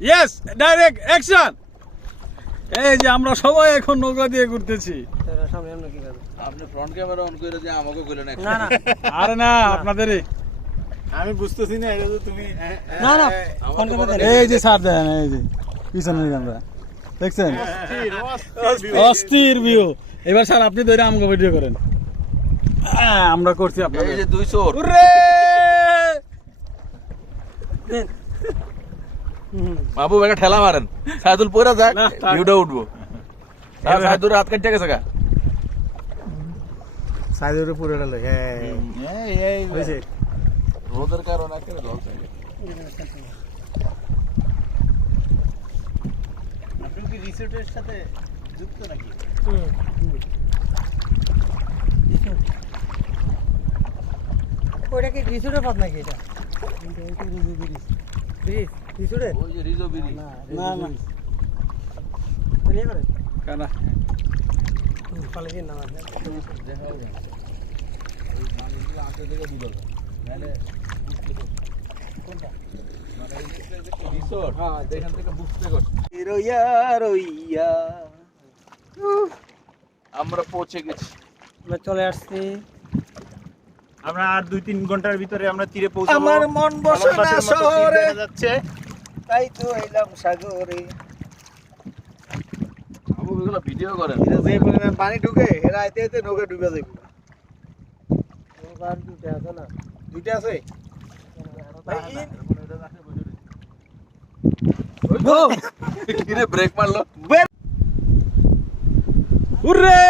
Yes direct action এই যে আমরা সবাই এখন নৌকা দিয়ে ঘুরতেছি। আপনি ফ্রন্ট ক্যামেরা অন করে যে আমাকে কইলেন না না। আরে না আপনাদেরই। আমি বুঝতেছি না এটা তো তুমি না না। ফোন করে এই যে স্যার দেন এই যে। পিছনে আমরা। দেখছেন? অস্থির ভিউ এবার স্যার আপনি ধরে আমাকে ভিডিও করেন। হ্যাঁ, আমরা করছি এই যে দুই চোর। উরে! দেন হুম মাহবুব একটা ঠেলা মারেন সাইদুল পয়রা যাক না, থাক। ভিউটা উঠবো আর সাইদুল হাত কাটতে গেছে গা সাইডের উপরে গেল হ্যাঁ এই এই হয়েছে রোদের কারণে একেবারে জল চাই আপনি কি রিসোর্টের সাথে যুক্ত নাকি হুম ওইটা কি রিসোর্টের পথ নাকি এটা ব্রিজ রিসোর্টের ওই যে রিজো বিরি না না নিয়ে করেন কানা? পালে কি নাম দেখা হবে ওই মানুষগুলো আগে থেকে দিল নাহলে বুঝতে পারবে। কোনটা? এই যে একটা রিসোর্ট হ্যাঁ আমরা পৌঁছে গেছি। আমরা চলে আসছি। আমরা আর দুই তিন ঘণ্টার ভিতরে আমরা তীরে পৌঁছাবো। আমার মন বসে না শহরে। যাচ্ছে। তাই তো এলাম সাগরে। বাবু এগুলো ভিডিও করেন এটা যে পরিমাণ পানি ঢুকে এরা আইতে আইতে নৌকা ডুবে যাবে আর দুটো আছে না? দুইটা আছে? কিরে ব্রেক মারলো? উরে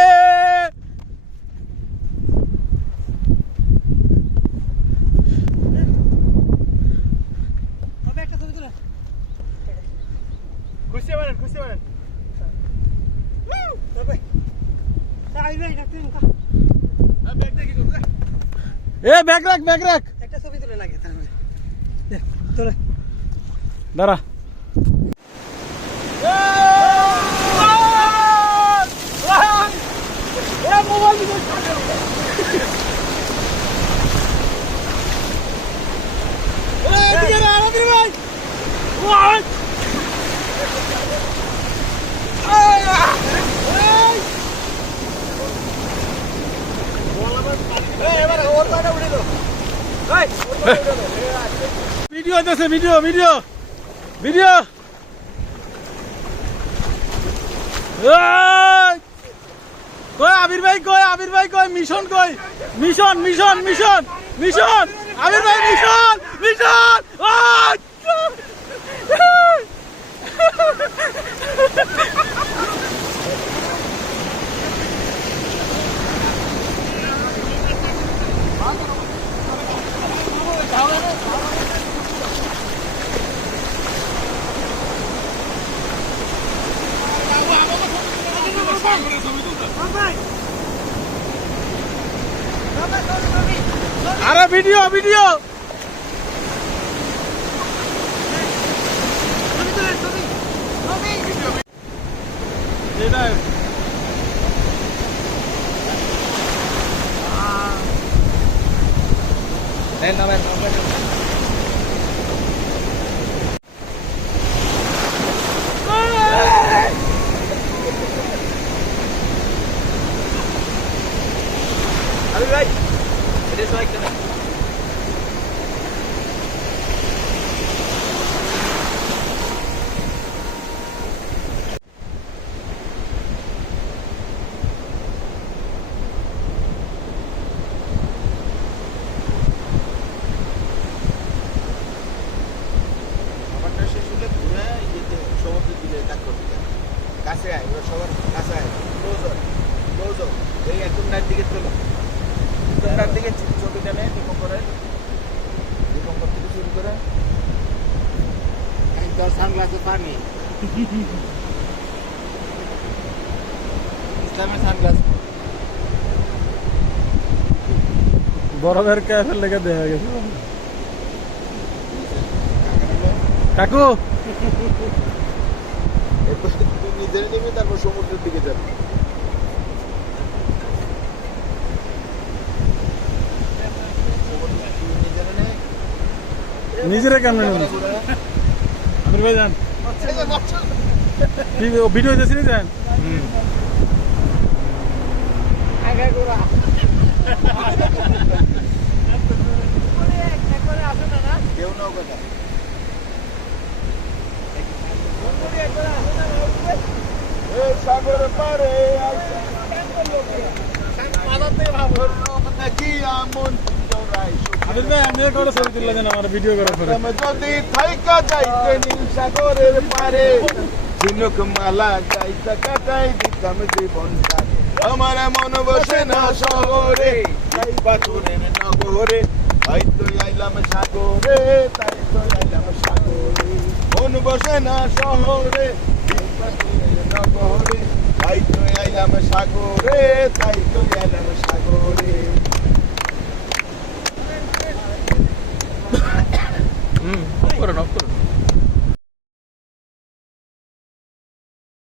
তবে একটা ছবি তুলে খুশি মানেন খুশি মানেন তবে আইবে এটা তুই এ ব্যাগ রাখ ব্যাগ রাখ। একটা ছবি তুলে লাগে তুলে। দাঁড়া। ভিডিও আছে ভিডিও ভিডিও ভিডিও। কই আবির ভাই, কই আবির ভাই, কই? মিশন কই? Mission mission mission mission. Abir ভাই, মিশন মিশন। আরে ভিডিও ভিডিও। এটাই আরে ভাই আমারটা এই একদম ডান দিকে চলো একদম ডান দিকে চ- ছবিটা নেয় দীপক করে। দীপঙ্কর থেকে শুরু করে। একদম সানগ্লাসে পানি ইসলামের সানগ্লাস বরফের ক্যাফের লেগে দেখা গেছে। কাকু! নিজের নেবে তারপর সমুদ্রের দিকে যাবে। নিজেরে কেমন আমির ভাই যান। ভিডিও দিয়েছিলি কেউ নাও কথা এই সাগর পারে আইসা নাকি আমন যদি থাইকা যাইতে নীল সাগরের পারে ঝিনুক মালা গাইতা কাটাই দিতাম জীবনটা আমার মন বসে না শহরে এই পাথরের নগরে তাই তো আইলাম সাগরে তাই তো আইলাম সাগরে মন বসে না শহরে এই পাথরের নগরে তাই তো আইলাম সাগরে তাই তো আইলাম সাগরে